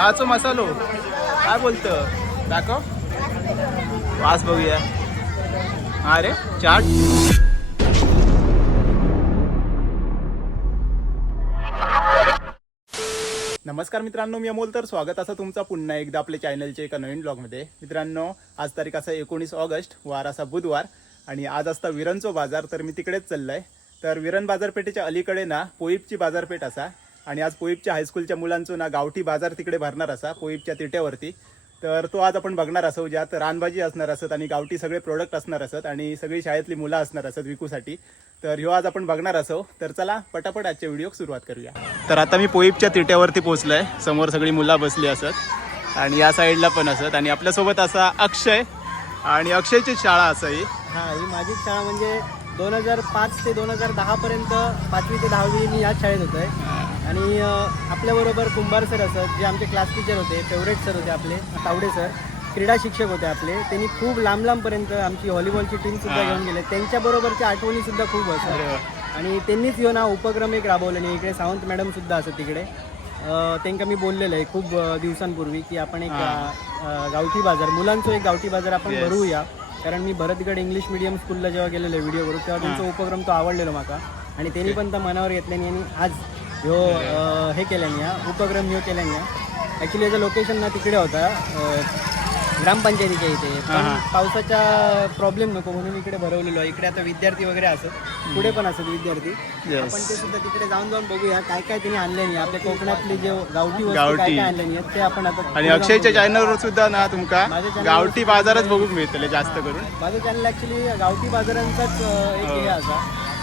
चहाचा मसालो काय बोलतं दाखव वास बघूया. हा रे चाट. नमस्कार मित्रांनो, मी अमोल. तर स्वागत असं तुमचा पुन्हा एकदा आपल्या चॅनलच्या एका नवीन ब्लॉगमध्ये. मित्रांनो, आज तारीख असा 19 ऑगस्ट, वार असा बुधवार आणि आज असता विरणचो बाजार. तर मी तिकडेच चाललाय. तर विरण बाजारपेठेच्या अलीकडे ना पोईपची बाजारपेठ असा आणि आज पोईपच्या हायस्कूलच्या मुलांचो ना गावठी बाजार तिकडे भरणार असा पोईपच्या तिट्यावरती. तर तो आज आपण बघणार असो, ज्यात रानभाजी असणार असत आणि गावठी सगळे प्रोडक्ट असणार असत आणि सगळी शाळेतली मुलं असणार असत विकूसाठी. तर ह्यो आज आपण बघणार असो. तर चला पटापट आजच्या व्हिडिओ सुरुवात करूया. तर आता मी पोईपच्या तिट्यावरती पोहोचलोय. समोर सगळी मुलं बसली असत आणि या साईडला पण असत आणि आपल्यासोबत असा अक्षय आणि अक्षयची शाळा असं ही. हां, ही माझीच शाळा. म्हणजे 2005 ते 2010 पर्यंत 5वी ते 10वी मी याच शाळेत होतोय. आणि आपल्याबरोबर कुंभार सर असत, जे आमचे क्लास टीचर होते, फेवरेट सर होते आपले, तावडे सर क्रीडा शिक्षक होते आपले. त्यांनी खूप लांब लांबपर्यंत आमची व्हॉलीबॉलची टीम सुद्धा घेऊन गेले. त्यांच्याबरोबरच्या आठवणी सुद्धा खूप असतात आणि त्यांनीच येऊन हा उपक्रम एक राबवला. आणि इकडे सावंत मॅडम सुद्धा असत तिकडे. त्यांना मी बोललेलं आहे खूप दिवसांपूर्वी की आपण एक गावठी बाजार, मुलांचं एक गावठी बाजार आपण भरवूया. कारण मी भरतगड इंग्लिश मिडियम स्कूलला जेव्हा गेलेलो व्हिडिओ करून, तेव्हा त्यांचा उपक्रम तो आवडलेला माका आणि त्यांनी पण त्या मनावर घेतल्याने आणि आज ह्यो हे केल्याने, हा उपक्रम ह्यो केल्याने. ॲक्च्युली याचं लोकेशन ना तिकडे होता ग्रामपंचायतीच्या इथे, पण पावसाचा प्रॉब्लेम नको म्हणून इकडे भरवलेलो आहे. इकडे आता विद्यार्थी वगैरे असत, पुढे पण असत विद्यार्थी. आपण ते सुद्धा तिकडे जाऊन बघूया काय काय त्यांनी आणले नाही. आपल्या कोकणातले जे गावठी वस्तू काय काय आणले नाही ते आपण आता. आणि अक्षयच्या चॅनलवर सुद्धा ना तुमका गावठी बाजारच बघूक मिळतले जास्त करून. माझं चॅनल ॲक्च्युली गावठी बाजारांचाच एक हे असा.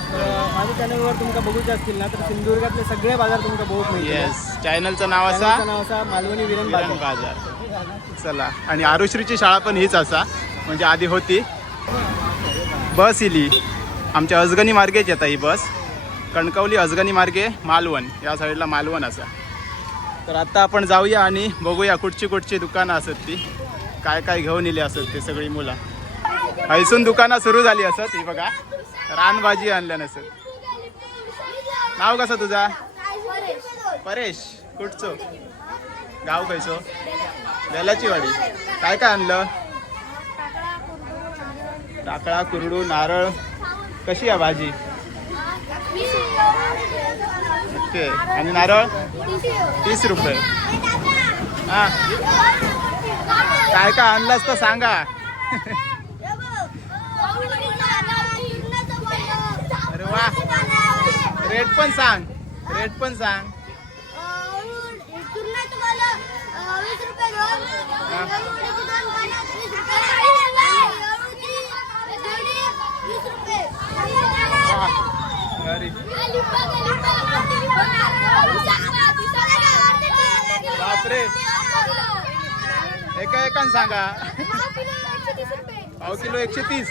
माझ्या चॅनलवर तुमका बघूचे असतील ना तर सिंधुदुर्गातले सगळे बाजार तुमका बघूक मिळतील. येस, चॅनलचं नाव असा मालवणी विरण बाजार. चला, आणि आरुश्रीची शाळा पण हीच असा, म्हणजे आधी होती. बस इली आमच्या अजगणी मार्गेच येता ही बस. कणकवली अजगणी मार्गे मालवण, या साईडला मालवण असा. तर आता आपण जाऊया आणि बघूया कुठची दुकानं असत ती, काय काय घेऊन इले असत ते सगळी मुलं. हैसून दुकानं सुरू झाली असत. ही बघा रानभाजी आणल्या नसत. नाव कसं तुझा? परेश. कुठचं गाव कैसो? बेलाची वाडी. काय काय आणलं? टाकळा, कुरडू, नारळ. कशी आहे भाजी? ओके. आणि नारळ 30 रुपये. हा, काय काय आणलंस तर सांगा. अरे वा, रेट पण सांग. बापरे, एकान सांगा. पाव किलो 130.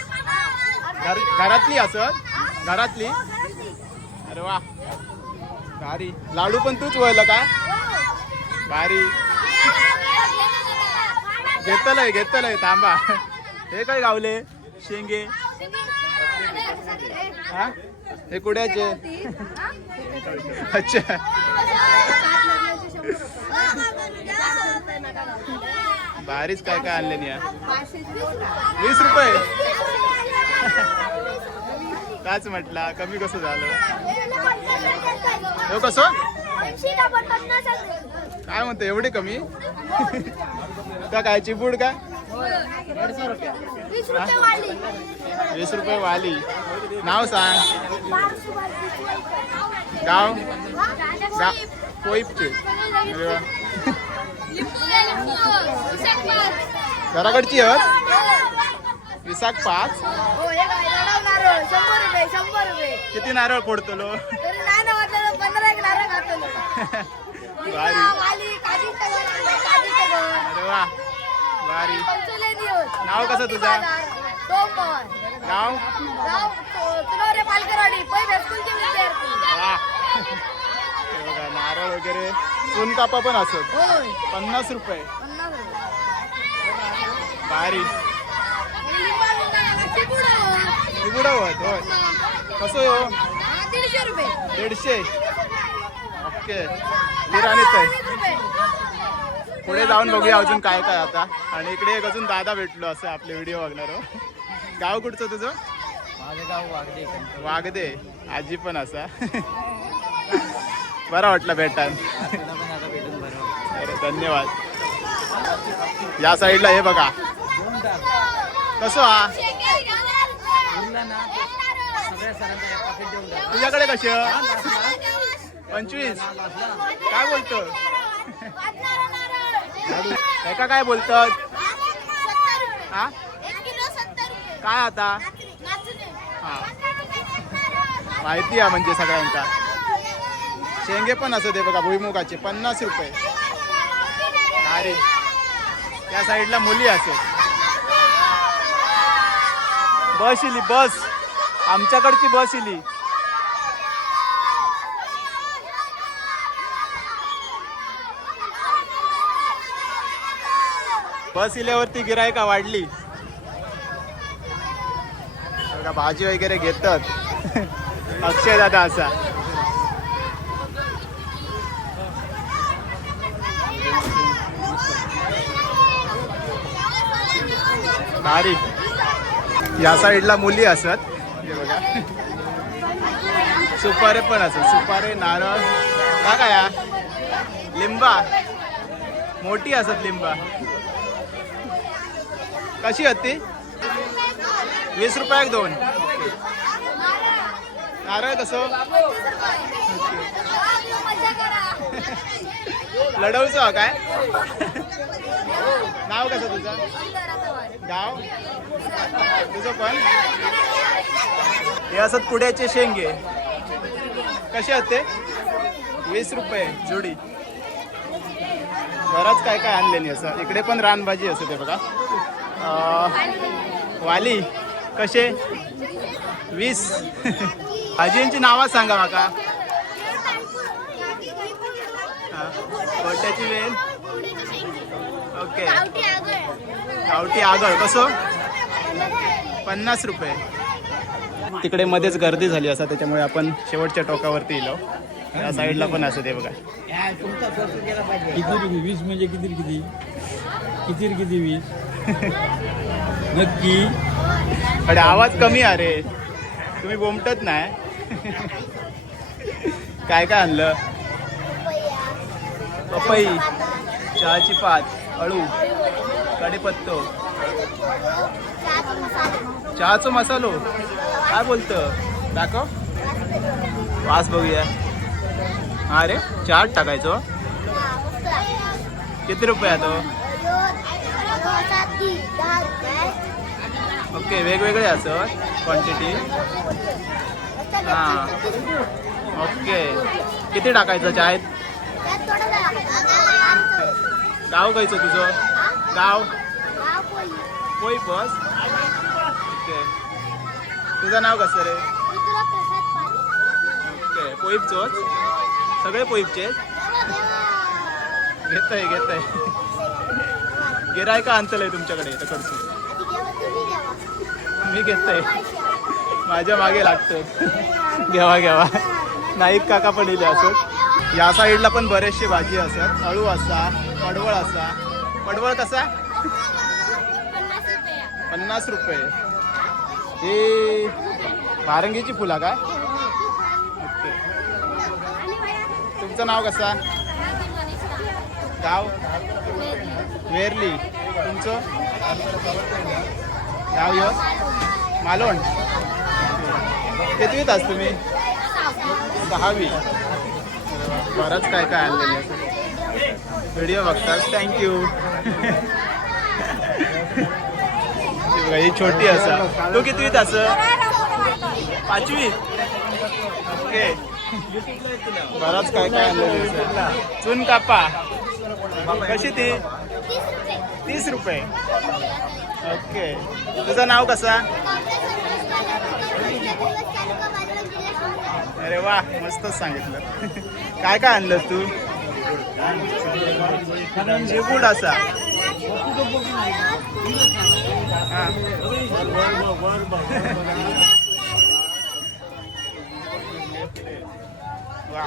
घरातली असत? घरातली. अरे वा, भारी. लाडू पण तूच वळलं का? भारी. घेतलंय थांबा. हे काय गावले? शेंगे. हा, हे कुड्याचे. अच्छा, भारीच काय काय आणले नाही. 20 रुपये. काच म्हटला, कमी कसं झालं? हो कसं काय म्हणतो एवढे कमी? का काय चिपूड का? 20 रुपये वाली. नाव सांग. गाव पोईपचे. घराकडची आहेत. विसाख 5. किती नारळ फोडतो? अरे वा, भारी. नाव कसं तुझा? गाव नारळ वगैरे. सोनकापा पण असत. 50 रुपये. भारी. होत होय. कसं हो? 150. ओके. किराणीच आहे. पुढे जाऊन बघूया अजून काय काय आता. आणि इकडे एक अजून दादा भेटलो असं आपले व्हिडिओ बघणार. गाव कुठचं तुझं? माझं गाव वागदे. वागदे. आजी पण असा. बरा वाटला भेटान. तुला पण आता भेटून बरं. अरे धन्यवाद. या साईडला हे बघा कसं हा तुझ्याकडे कसे 25 काय बोलतो काय बोलतात हा काय आता हा माहिती आहे म्हणजे सगळ्यांका. शेंगे पण असं ते बघा भुईमुगाचे 50 रुपये. अरे त्या साईडला मुली असत. बस इली बस आमच्याकडची बस इली. बस इल्यावरती गिरायका वाढली. बघा भाजी वगैरे घेतात. अक्षय दादा असा. भारी. या साईडला मुली असत. हे बघा सुपारे पण असत. सुपारे नारळ काय या लिंबा मोठी असत. लिंबा कशी होती 20 रुपयाक 2. नारळ कसं लढवचं काय नाव कसं तुझं गाव तुझं पण. हे असत पुड्याचे शेंगे कसे होते 20 रुपये जोडी. बराच काय काय आणलेली असं. इकडे पण रानभाजी असते बघा. वाली कसे 20. भाजींची नावं सांगा माका. गोट्याची वेल ओके. गावठी आगळ कसं 50 रुपये. तिकडे मध्येच गर्दी झाली असा त्याच्यामुळे आपण शेवटच्या टोकावरती येलो. या साईडला पण असं ते बघा. किती 20 म्हणजे किती 20 नक्की. अरे आवाज कमी अरे तुम्ही बोमटत नाही. काय काय आणलं पपई चहाची पात अळू कढीपत्तो चहाचं मसालो काय बोलतं दाखव. वास बघूया. अरे चहात टाकायचो. किती रुपये तो ओके वेगवेगळे असत क्वांटिटी. हां ओके किती टाकायचं चायत. गाव खायचं तुझं गाव पोई बस ओके. तुझं नाव कसं रे ओके पोईपचोच सगळे पोईपचे घेतय गिरायका आणतलंय तुमच्याकडे तिकडचं. मी घेतोय माझ्या मागे लागतं. घ्यावा नाईक काका पण इले असत. या साईडला पण बरेचसे भाजी असत. अळू असा पडवळ असा. पडवळ कसा 50 रुपये. ही भारंगीची फुला काय ओके. तुमचं नाव कसा गाव वेरली. तुमचं गाव यो मालवण. कितवीत आज तुम्ही 6वी. बरंच काय काय आणलेलं आहे. व्हिडिओ बघतात थँक्यू. ही छोटी असा. तू कितवीत अस 5वी ओके. बराच काय काय आणलेलं. चून कापा कशी ती 30 रुपये ओके. तुझं नाव कसा अरे वा मस्तच सांगितलं. काय काय आणलं तू शेपूट असा. हां वा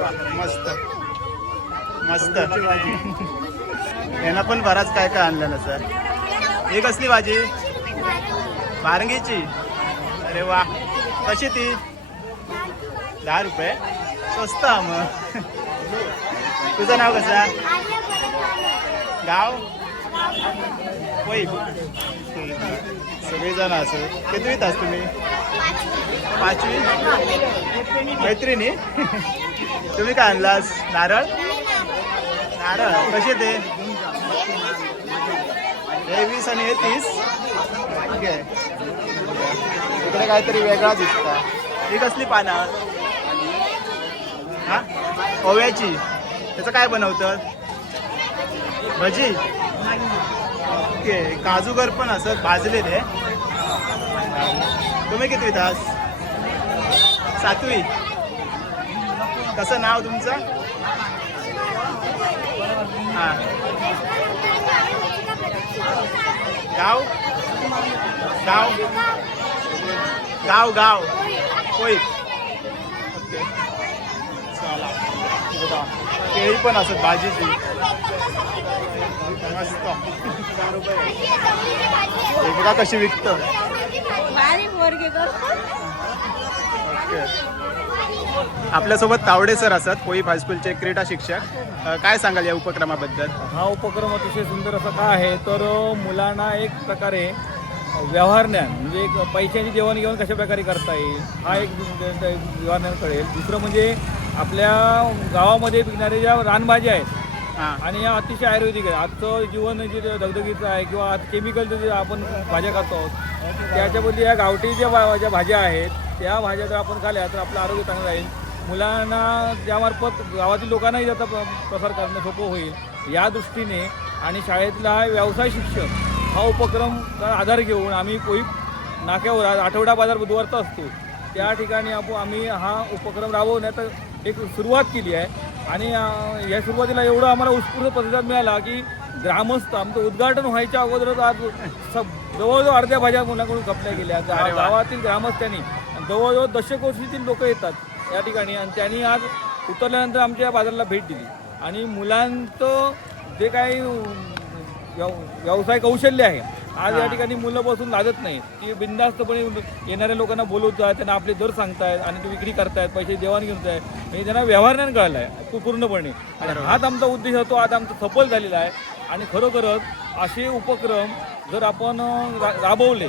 वा मस्त मस्त. यांना पण बराच काय काय आणलं ना सर. ही कसली भाजी? भारंगीची. अरे वा, कशी ती? 10 रुपये. स्वस्त हा मग. तुझं नाव कसं? गाव? होय. सगळेजण असं. कितवीत आहात तुम्ही? 5वी. मैत्रिणी? तुम्ही काय आणलास? नारळ? नारळ कसे ते? हे 20 आणि हे 30. ठीक आहे. इकडे काहीतरी वेगळा दिसता. ही कसली पानं? हा, ओव्याची. त्याचं काय बनवतं? भजी. ओके. काजूगर पण असत भाजलेले. तुम्ही कितवीत आहात? 7वी. कसं नाव तुमचं? हां. गाव? गाव गाव गाव होय. ओके. चला बघा, केळी पण असत भाजीची. मस्त. हे बघा कशी विकतं. ओके. आपल्यासोबत तावडे सर असतात, पोईप हायस्कूलचे क्रीडा शिक्षक. काय सांगाल या उपक्रमाबद्दल? हा उपक्रम अतिशय सुंदर असा का आहे तर मुलांना एक प्रकारे व्यवहार ज्ञान म्हणजे एक पैशांची देवाणघेवाण कशा प्रकारे करता येईल हा एक व्यवहार ज्ञान कळेल. दुसरं म्हणजे आपल्या गावामध्ये पिकणारे ज्या रानभाज्या आहेत हां. आणि या अतिशय आयुर्वेदिक आहे. आजचं जीवन जे दगदगीचं आहे किंवा आज केमिकलचं जे आपण भाज्या खातो आहोत त्याच्याबद्दल या गावठी ज्या भाज्या आहेत त्या भाज्या जर आपण खाल्ल्या तर आपलं आरोग्य चांगलं राहील. मुलांना त्यामार्फत गावातील लोकांनाही त्याचा प्रसार करणं सोपं होईल या दृष्टीने आणि शाळेतला व्यवसाय शिक्षक हा उपक्रम आधार घेऊन आम्ही पोईप नाक्यावर आठवडा बाजार बुधवारचा असतो त्या ठिकाणी आम्ही हा उपक्रम राबवण्यात एक सुरुवात केली आहे. आणि या सुरुवातीला एवढं आम्हाला उत्स्फूर्त प्रतिसाद मिळाला की ग्रामस्थ आमचं उद्घाटन व्हायच्या अगोदरच आज जवळजवळ अर्ध्या भाज्या मुलांकडून खपल्या गेल्या. गावातील ग्रामस्थांनी जवळजवळ दशकोशीतील लोक येतात या ठिकाणी आणि त्यांनी आज उतरल्यानंतर आमच्या बाजाराला भेट दिली आणि मुलांचं जे काही व्यवसाय कौशल्य आहे आज या ठिकाणी मुलं बसून लाजत नाही की बिनधास्तपणे येणाऱ्या लोकांना बोलवतात, त्यांना आपले दर सांगतायत आणि ते विक्री करतायत, पैसे देवाण घेऊन आहेत म्हणजे त्यांना व्यवहाराने कळलं आहे पूर्णपणे. आणि हाच आमचा उद्देश होतो, आज आमचा सफल झालेला आहे. आणि खरोखरच असे उपक्रम जर आपण राबवले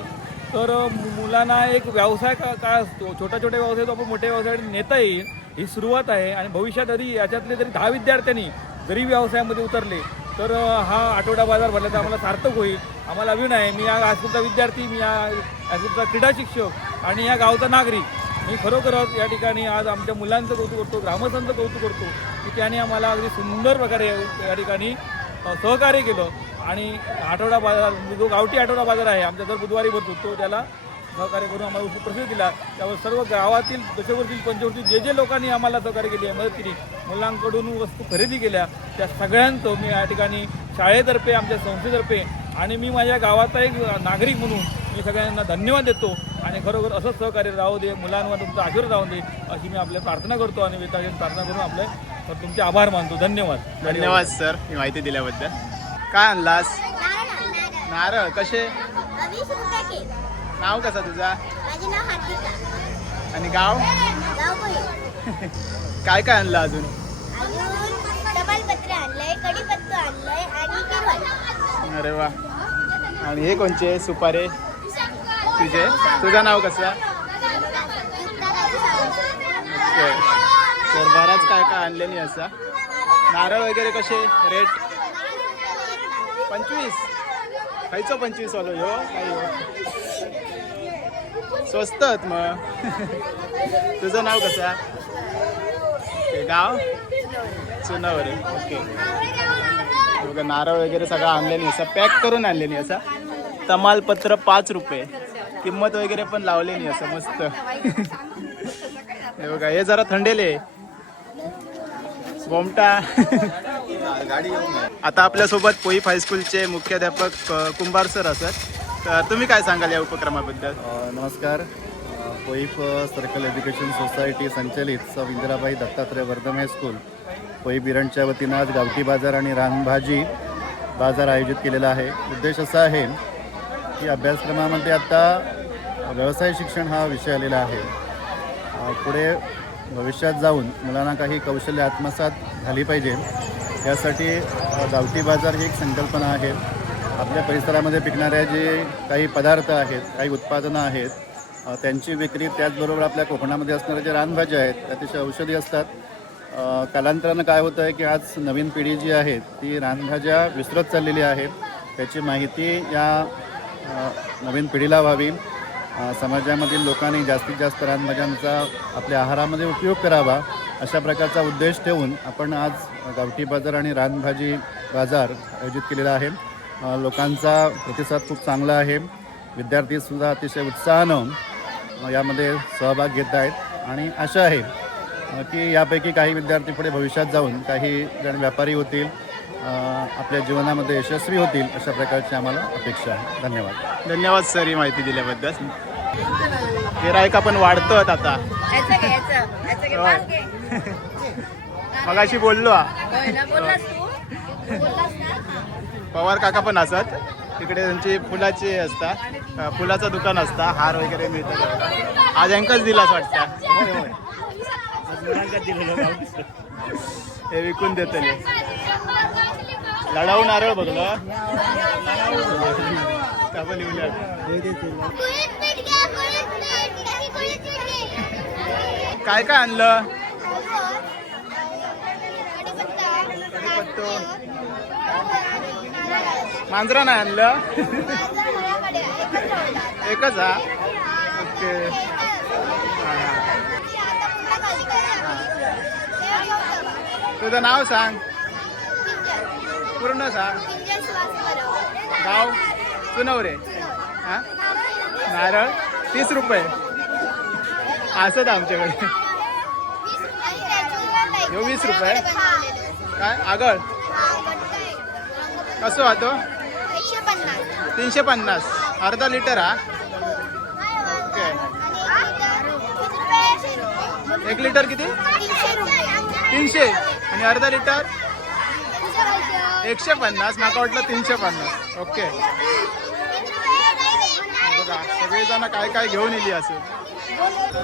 तर मुलांना एक व्यवसाय काय असतो, छोट्या छोट्या व्यवसाय तो आपण मोठ्या व्यवसायाकडे नेता येईल ही सुरुवात आहे. आणि भविष्यात जरी याच्यातले जरी 10 विद्यार्थ्यांनी जरी व्यवसायामध्ये उतरले तर हा आठवडा बाजार भरला तर आम्हाला सार्थक होईल. आम्हाला अभिमान आहे. मी या हायस्कूलचा विद्यार्थी, मी या हायस्कूलचा क्रीडा शिक्षक आणि या गावचा नागरिक. मी खरोखरच या ठिकाणी आज आमच्या मुलांचं कौतुक करतो, ग्रामस्थांचं कौतुक करतो की त्याने आम्हाला अगदी सुंदर प्रकारे या ठिकाणी सहकार्य केलं. आणि आठवडा बाजार जो गावठी आठवडा बाजार आहे आमच्या दर बुधवारी भरतो तो त्याला सहकार्य करून आम्हाला प्रसिद्ध दिला. त्यावर सर्व गावातील दशवर्षील पंचवर्षील जे लोकांनी आम्हाला सहकार्य केली आहे, मदत केली, मुलांकडून वस्तू खरेदी केल्या त्या सगळ्यांचं मी या ठिकाणी शाळेतर्फे आमच्या संस्थेतर्फे आणि मी माझ्या गावाचा एक नागरिक म्हणून मी सगळ्यांना धन्यवाद देतो. आणि खरोखर असंच सहकार्य राहू दे, मुलांवर तुमचा आशीर्वाद राहू दे अशी मी आपल्या प्रार्थना करतो आणि प्रार्थना करून आपले तुमचे आभार मानतो. धन्यवाद. धन्यवाद सर ही माहिती दिल्याबद्दल. काय आणलास? नारळ कसे? नाव कसं तुझा? आणि गाव? काय काय आणलं अजून? अरे वा. आणि हे कोणचे सुपारे तुझे? तुझं नाव कसं? तर बराच काय काय आणले नाही असा. नारळ वगैरे कसे रेट? 25. खायचं 25 वालो हो काही हो स्वस्त आहेत मग. तुझं नाव कसं? गाव चुनावरे. ओके. बघा नारळ वगैरे सगळं आणले नाही असं पॅक करून आणले नाही असा. तमालपत्र 5 रुपये. किंमत वगैरे पण लावले नाही असं मस्त. हे बघा हे जरा थंडेले गोमटा. आता आपल्यासोबत पोईप हायस्कूलचे मुख्याध्यापक कुंभार सर असतात. तर तुम्ही काय सांगाल या उपक्रमाबद्दल? नमस्कार. कोईप सर्कल एज्युकेशन सोसायटी संचलित सौ इंदिराबाई दत्तात्रय वर्धम हायस्कूल कोईप विरणच्या वतीनं आज गावठी बाजार आणि रानभाजी बाजार आयोजित केलेला आहे. उद्देश असा आहे की अभ्यासक्रमामध्ये आता व्यवसाय शिक्षण हा विषय आलेला आहे. पुढे भविष्यात जाऊन मुलांना काही कौशल्य आत्मसात झाली पाहिजे यासाठी गावठी बाजार ही एक संकल्पना आहे. आपल्या परिसरामध्ये पिकणाऱ्या जे काही पदार्थ आहेत, काही उत्पादनं आहेत, त्यांची विक्री, त्याचबरोबर आपल्या कोकणामध्ये असणाऱ्या ज्या रानभाज्या आहेत त्या अतिशय औषधी असतात. कालांतरानं काय होतं आहे की आज नवीन पिढी जी आहे ती रानभाज्या विसरत चाललेली आहे. त्याची माहिती या नवीन पिढीला व्हावी. समाजामधील लोकांनी जास्तीत जास्त रानभाज्यांचा आपल्या आहारामध्ये उपयोग करावा अशा प्रकारचा उद्देश ठेवून आपण आज गावठी बाजार आणि रानभाजी बाजार आयोजित केलेला आहे. लोकांचा प्रतिसाद खूप चांगला आहे. विद्यार्थीसुद्धा अतिशय उत्साहानं यामध्ये सहभाग घेत आहेत आणि आशा आहे की यापैकी काही विद्यार्थी पुढे भविष्यात जाऊन काही जण व्यापारी होतील, आपल्या जीवनामध्ये यशस्वी होतील अशा प्रकारची आम्हाला अपेक्षा आहे. धन्यवाद. धन्यवाद सर ही माहिती दिल्याबद्दल. गिरायक पण वाढतं आता. मगाशी बोललो पवार काका पण असत तिकडे, त्यांची फुलाची असता, फुलाचं दुकान असता, हार वगैरे मिळतात. आज अंकच दिलाच वाटतं. हे विकून देतले. लढाऊ नारळ बघलं काय काय आणलं? मांजरा नाही आणलं? एकच हा. ओके. तुझं नाव सांग, पूर्ण सांग. गाव सुनवरे. हां, नारळ 30 रुपये असत आमच्याकडे. 20 रुपये. काय आगळ कसं वाहतो? 350. अर्धा लिटर हा. ओके. 1 लिटर किती? 300. आणि अर्धा लिटर 150. माका वाटलं 350. ओके. बघा सगळेजण काय काय घेऊन येली असेल.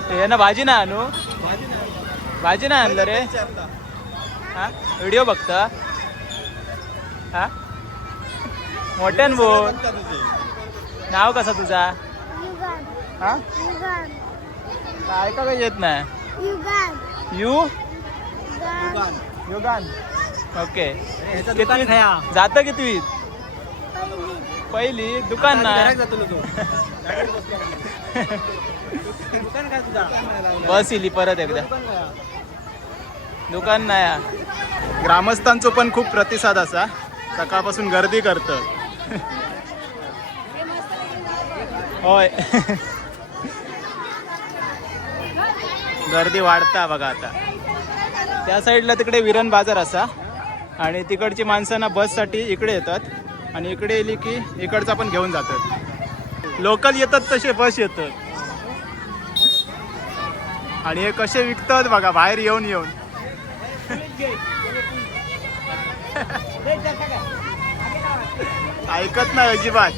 हे ना भाजी नाही आणू? भाजी नाही आणलं रे? हा, व्हिडिओ बघता? हा, मोठ्यान बोल. नाव कसं तुझा? हा, काय का काही येत नाही. युगान. ओके. जात किती? पहिली. दुकान नाही बस इली परत एकदा. दुकान नाही. ग्रामस्थांचो पण खूप प्रतिसाद असा. सकाळपासून गर्दी करतात. होय. गर्दी वाढता बघा आता. त्या साईडला तिकडे विरण बाजार असा आणि तिकडची माणसांना बससाठी इकडे येतात आणि इकडे येली की इकडचा पण घेऊन जातात. लोकल येतात तसे बस येतात. आणि हे कसे विकतात बघा बाहेर येऊन येऊन. ऐकत नाही अजिबात.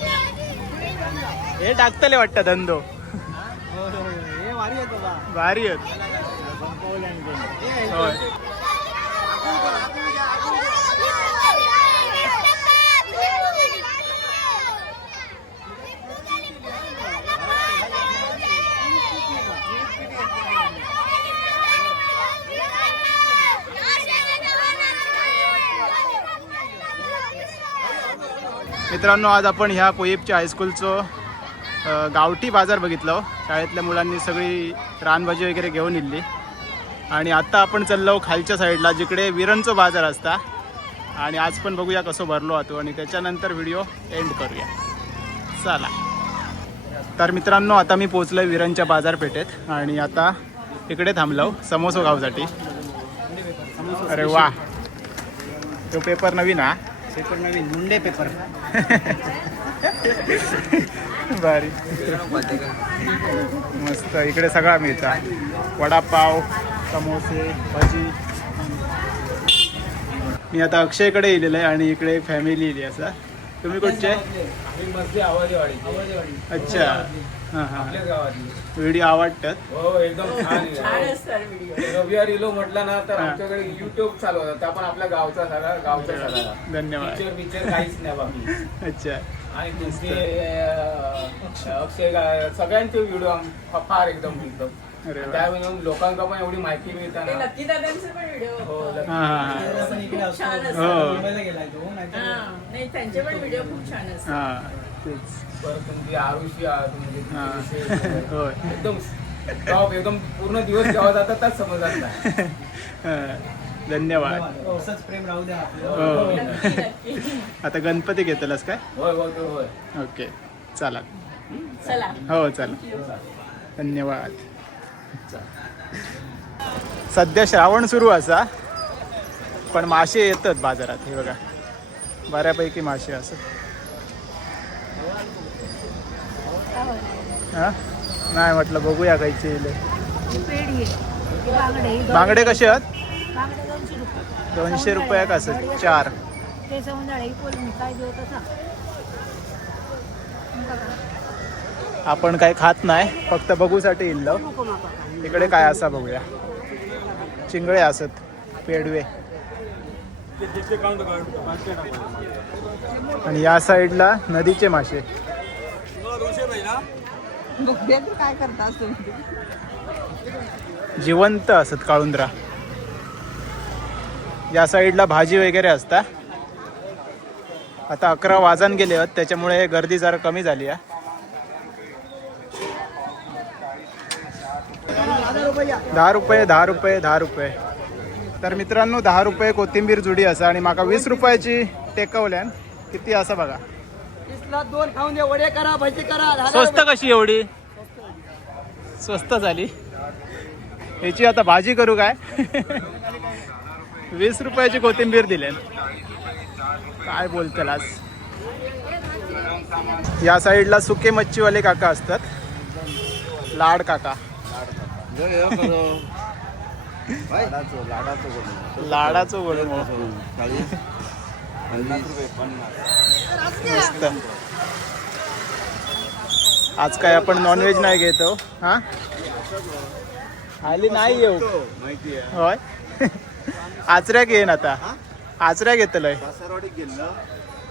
हे टाकतले वाटतं धंदो. भारी आहेत. होय. मित्रांनो, आज आपण ह्या कोईपच्या हायस्कूलचं गावठी बाजार बघितलं. शाळेतल्या मुलांनी सगळी रानभाजी वगैरे घेऊन इल्ली. आणि आत्ता आपण चाललो खालच्या साईडला जिकडे विरणचं बाजार असता. आणि आज पण बघूया कसं भरलो होतो आणि त्याच्यानंतर व्हिडिओ एंड करूया. चला. तर मित्रांनो, आता मी पोचलोय विरणच्या बाजारपेठेत आणि आता इकडे थांबलो समोसा गावसाठी. अरे वा, तो पेपर नवीन हा. पेपर नवीन मुंडे पेपर. भारी मस्त इकडे सगळा मिळतात वडापाव समोसे भजी. मी आता अक्षयकडे येलेलं आहे आणि इकडे फॅमिली येली असा. तुम्ही कुठचे? अच्छा हां हां आपल्याच गावातली. व्हिडिओ आवडतात. हो एकदम छान आहे. रविवारी इलो म्हटलं ना तर आमच्याकडे युट्यूब चालू होता त्या पण आपल्या गावचा सगळा गावचा सगळा धन्यवाद. पिक्चर काहीच नाही बाकी. अच्छा आणि तुमचे अक्षय सगळ्यांचे व्हिडिओ फार एकदम अरे वा. त्यावेळी लोकांना पण एवढी माहिती मिळताना. नक्की दादांचे पण व्हिडिओ हो हां हां त्याला पण इकडे असतो. छान असतं. हो. मुंबईला गेलाय तो नाहीतर नाही त्यांचे पण व्हिडिओ खूप छान असतात. हां तेच परत तुमची आरुषी म्हणजे हां तुमचे विषय होय एकदम टॉप एकदम पूर्ण दिवस जेव्हा जातात त्याच समजतात नाही. हां, धन्यवाद. असंच प्रेम राहू द्या आपलं. हो नक्की नक्की आता गणपती घेतलास काय? होय होय होय होय. ओके चला चला हो चला धन्यवाद. सध्या श्रावण सुरू असा पण मासे येतात बाजारात. हे बघा बऱ्यापैकी मासे असत. हां नाही म्हटलं बघूया खायचे येईल. बांगडे कसे आहेत? 200 रुपये का असं 4. आपण काही खात नाही फक्त बघूसाठी येईल. इकडे काय असा बघूया. चिंगळे असत पेडवे आणि या साईडला नदीचे मासे. काय करता जिवंत असत काळुंद्रा. या साईडला भाजी वगैरे असता. आता 11 वाजून गेले आहेत त्याच्यामुळे गर्दी जरा कमी झाली आहे. 10 रुपये 10 रुपये 10 रुपये. तर मित्रांनो 10 रुपये कोथिंबीर जुडी असा आणि माका 20 रुपयाची टेकवल्यान किती असा बघा. 2 खाऊन दे वडे करा भजी करा. स्वस्त कशी एवढी स्वस्त झाली. याची आता भाजी करू काय? 20 रुपयाची कोथिंबीर दिले. काय बोलतेलास. या साईडला सुके मच्छीवाले काका असतात. लाड काका लाडाचं गोड मस्त. आज काय आपण नॉनव्हेज नाही घेतो. हा आली नाही येऊ होय. आचऱ्या घेईन आता. आचऱ्या घेतलंय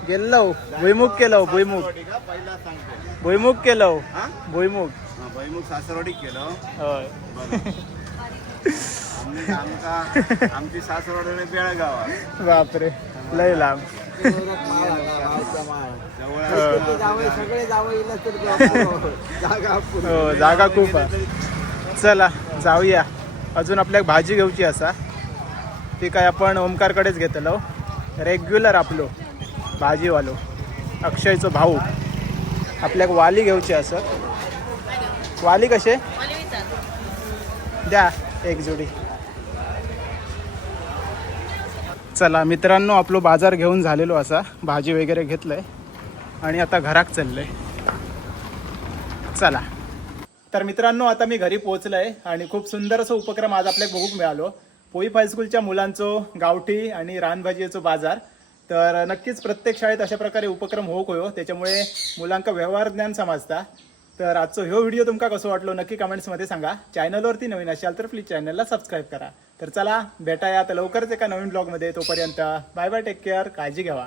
गेलो भुईमुग केलं भुईमुग केलं भुईमुग सासरवाडी केलं होय. आमची सासरवाडी बेळगाव बापरे लय लांब. सगळे हो जागा खूप आहे. चला जाऊया. अजून आपल्याक भाजी घेऊची असा ती काय आपण ओमकारकडेच घेतलो. रेग्युलर आपलो भाजीवालो अक्षयचो भाऊ. आपल्याक वाली घेऊची असत. वाली कसे द्या एक जोडी. चला मित्रांनो आपलो बाजार घेऊन झालेलो असा. भाजी वगैरे घेतलंय आणि आता घराक चाललंय. चला तर मित्रांनो आता मी घरी पोहोचलोय आणि खूप सुंदर असं उपक्रम आज आपल्याला बघूक मिळालो. पोईप हायस्कूलच्या मुलांचो गावठी आणि रानभाजीचो बाजार. तर नक्कीच प्रत्येक शाळेत अशा प्रकारे उपक्रम होक होयो त्याच्यामुळे मुलांका व्यवहार ज्ञान समजता. तर आजचा ह्यो व्हिडिओ तुमका कसं वाटलो नक्की कमेंट्समध्ये सांगा. चॅनलवरती नवीन असाल तर प्लीज चॅनलला सबस्क्राईब करा. तर चला भेटाया आता लवकरच एका नवीन ब्लॉगमध्ये. तोपर्यंत बाय बाय टेक केअर. काळजी घ्यावा.